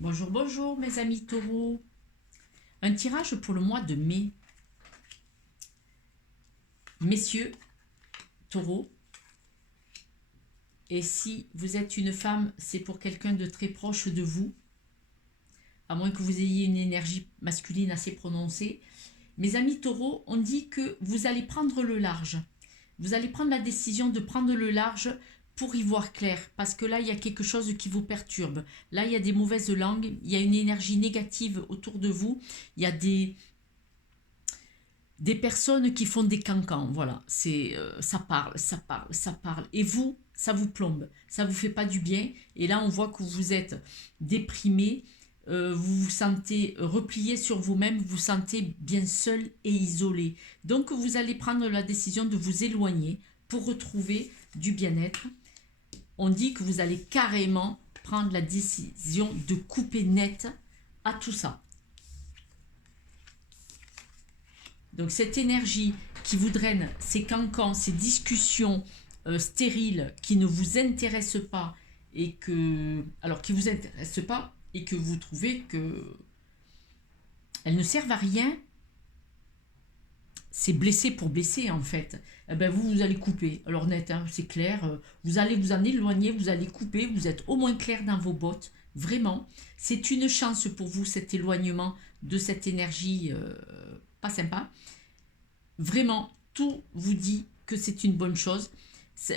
Bonjour, bonjour mes amis taureaux. Un tirage pour le mois de mai. Messieurs taureaux, et si vous êtes une femme, c'est pour quelqu'un de très proche de vous, à moins que vous ayez une énergie masculine assez prononcée. Mes amis taureaux, on dit que vous allez prendre le large. Vous allez prendre la décision de prendre le large pour y voir clair, parce que là, il y a quelque chose qui vous perturbe. Là, il y a des mauvaises langues, il y a une énergie négative autour de vous, il y a des personnes qui font des cancans, voilà, ça parle, ça parle, ça parle, et vous, ça vous plombe, ça vous fait pas du bien, et là on voit que vous êtes déprimé, vous vous sentez replié sur vous-même, vous vous sentez bien seul et isolé, donc vous allez prendre la décision de vous éloigner pour retrouver du bien-être. On dit que vous allez carrément prendre la décision de couper net à tout ça. Donc cette énergie qui vous draine, ces cancans, ces discussions stériles qui ne vous intéressent pas et que, alors qui vous intéressent pas et que vous trouvez que elles ne servent à rien, c'est blessé pour blesser en fait. Eh ben vous allez couper. Alors net, hein, c'est clair. Vous allez vous en éloigner, vous allez couper. Vous êtes au moins clair dans vos bottes. Vraiment, c'est une chance pour vous cet éloignement de cette énergie pas sympa. Vraiment, tout vous dit que c'est une bonne chose.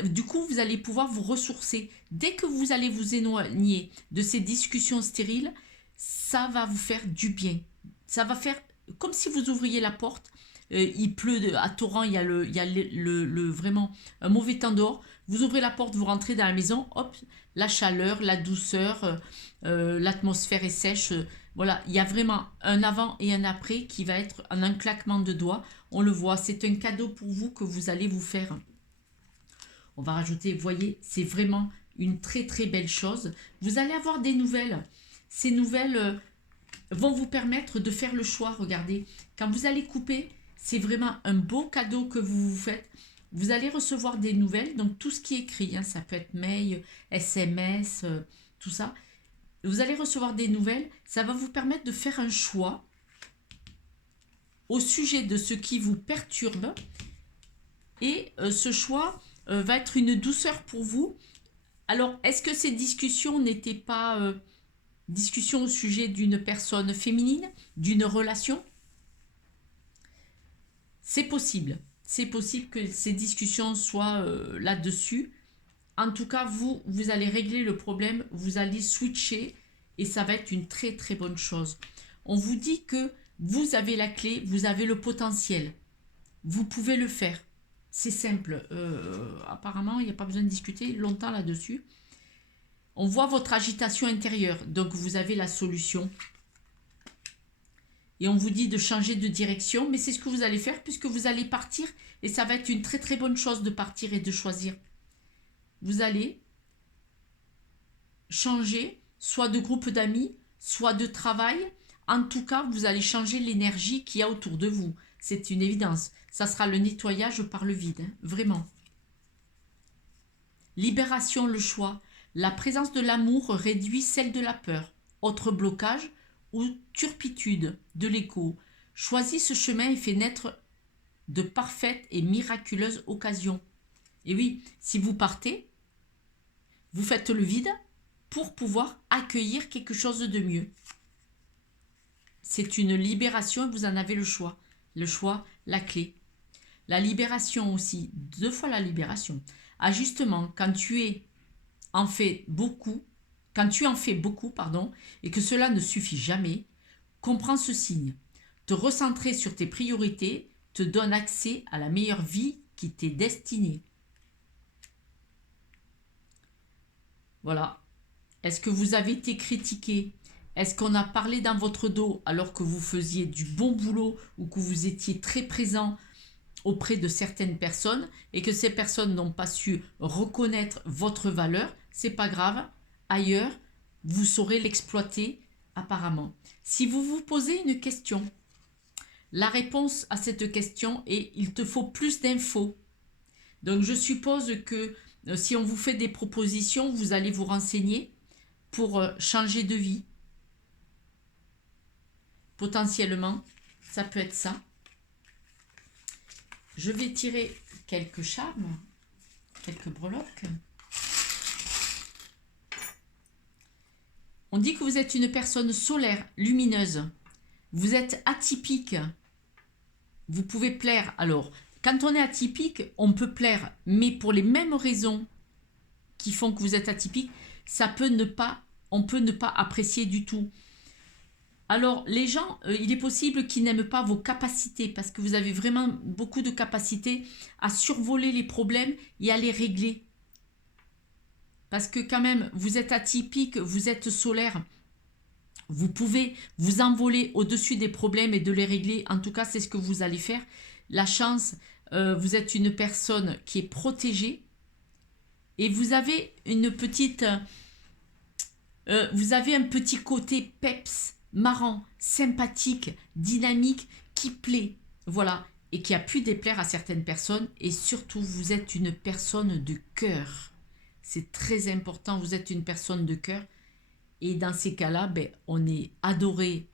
Du coup, vous allez pouvoir vous ressourcer. Dès que vous allez vous éloigner de ces discussions stériles, ça va vous faire du bien. Ça va faire comme si vous ouvriez la porte. Il pleut à torrent, il y a vraiment un mauvais temps dehors. Vous ouvrez la porte, vous rentrez dans la maison, hop, la chaleur, la douceur, l'atmosphère est sèche. Voilà, il y a vraiment un avant et un après qui va être en un claquement de doigts. On le voit, c'est un cadeau pour vous que vous allez vous faire. On va rajouter, vous voyez, c'est vraiment une très très belle chose. Vous allez avoir des nouvelles. Ces nouvelles vont vous permettre de faire le choix. Regardez, quand vous allez couper, c'est vraiment un beau cadeau que vous vous faites. Vous allez recevoir des nouvelles, donc tout ce qui est écrit, hein, ça peut être mail, SMS, tout ça. Vous allez recevoir des nouvelles, ça va vous permettre de faire un choix au sujet de ce qui vous perturbe. Et ce choix va être une douceur pour vous. Alors, est-ce que ces discussions n'étaient pas discussions au sujet d'une personne féminine, d'une relation? C'est possible. C'est possible que ces discussions soient là-dessus. En tout cas, vous allez régler le problème, vous allez switcher et ça va être une très très bonne chose. On vous dit que vous avez la clé, vous avez le potentiel. Vous pouvez le faire. C'est simple. Apparemment, il n'y a pas besoin de discuter longtemps là-dessus. On voit votre agitation intérieure, donc vous avez la solution. Et on vous dit de changer de direction, mais c'est ce que vous allez faire puisque vous allez partir et ça va être une très très bonne chose de partir et de choisir. Vous allez changer soit de groupe d'amis, soit de travail. En tout cas, vous allez changer l'énergie qu'il y a autour de vous. C'est une évidence. Ça sera le nettoyage par le vide, hein, vraiment. Libération, le choix. La présence de l'amour réduit celle de la peur. Autre blocage ou turpitude de l'écho. Choisis ce chemin et fais naître de parfaites et miraculeuses occasions. Et oui, si vous partez, vous faites le vide pour pouvoir accueillir quelque chose de mieux. C'est une libération et vous en avez le choix. Le choix, la clé. La libération aussi, 2 fois la libération. Ajustement, quand tu en fais beaucoup, et que cela ne suffit jamais, comprends ce signe. Te recentrer sur tes priorités te donne accès à la meilleure vie qui t'est destinée. Voilà. Est-ce que vous avez été critiqué? Est-ce qu'on a parlé dans votre dos alors que vous faisiez du bon boulot ou que vous étiez très présent auprès de certaines personnes et que ces personnes n'ont pas su reconnaître votre valeur? C'est pas grave. Ailleurs, vous saurez l'exploiter apparemment. Si vous vous posez une question, la réponse à cette question est il te faut plus d'infos. Donc je suppose que si on vous fait des propositions, vous allez vous renseigner pour changer de vie. Potentiellement, ça peut être ça. Je vais tirer quelques charmes, quelques breloques. On dit que vous êtes une personne solaire, lumineuse. Vous êtes atypique. Vous pouvez plaire. Alors, quand on est atypique, on peut plaire, mais pour les mêmes raisons qui font que vous êtes atypique, on peut ne pas apprécier du tout. Alors, les gens, il est possible qu'ils n'aiment pas vos capacités parce que vous avez vraiment beaucoup de capacités à survoler les problèmes et à les régler. Parce que quand même, vous êtes atypique, vous êtes solaire. Vous pouvez vous envoler au-dessus des problèmes et de les régler. En tout cas, c'est ce que vous allez faire. La chance, vous êtes une personne qui est protégée. Et vous avez vous avez un petit côté peps, marrant, sympathique, dynamique, qui plaît. Voilà. Et qui a pu déplaire à certaines personnes. Et surtout, vous êtes une personne de cœur. C'est très important, vous êtes une personne de cœur. Et dans ces cas-là, ben, on est adoré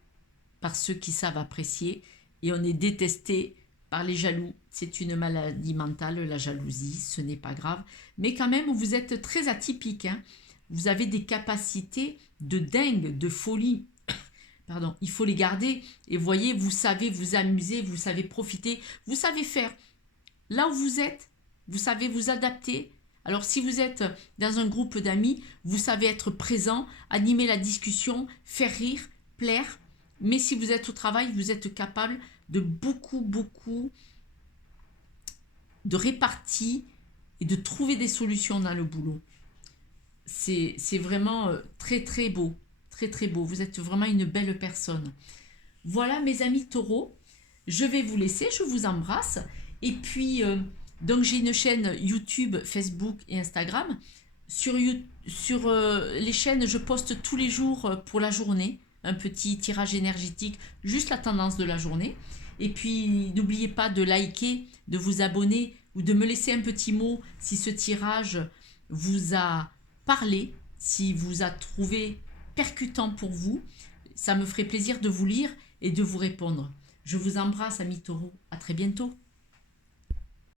par ceux qui savent apprécier et on est détesté par les jaloux. C'est une maladie mentale, la jalousie, ce n'est pas grave. Mais quand même, vous êtes très atypique. Hein. Vous avez des capacités de dingue, de folie. Pardon, il faut les garder. Et voyez, vous savez vous amuser, vous savez profiter, vous savez faire. Là où vous êtes, vous savez vous adapter. Alors si vous êtes dans un groupe d'amis, vous savez être présent, animer la discussion, faire rire, plaire. Mais si vous êtes au travail, vous êtes capable de beaucoup de répartie et de trouver des solutions dans le boulot. C'est vraiment très beau, très beau. Vous êtes vraiment une belle personne. Voilà mes amis taureaux, je vais vous laisser, je vous embrasse. Et puis... donc j'ai une chaîne YouTube, Facebook et Instagram. Sur les chaînes, je poste tous les jours pour la journée, un petit tirage énergétique, juste la tendance de la journée. Et puis n'oubliez pas de liker, de vous abonner ou de me laisser un petit mot si ce tirage vous a parlé, si vous a trouvé percutant pour vous. Ça me ferait plaisir de vous lire et de vous répondre. Je vous embrasse, amis taureaux. À très bientôt.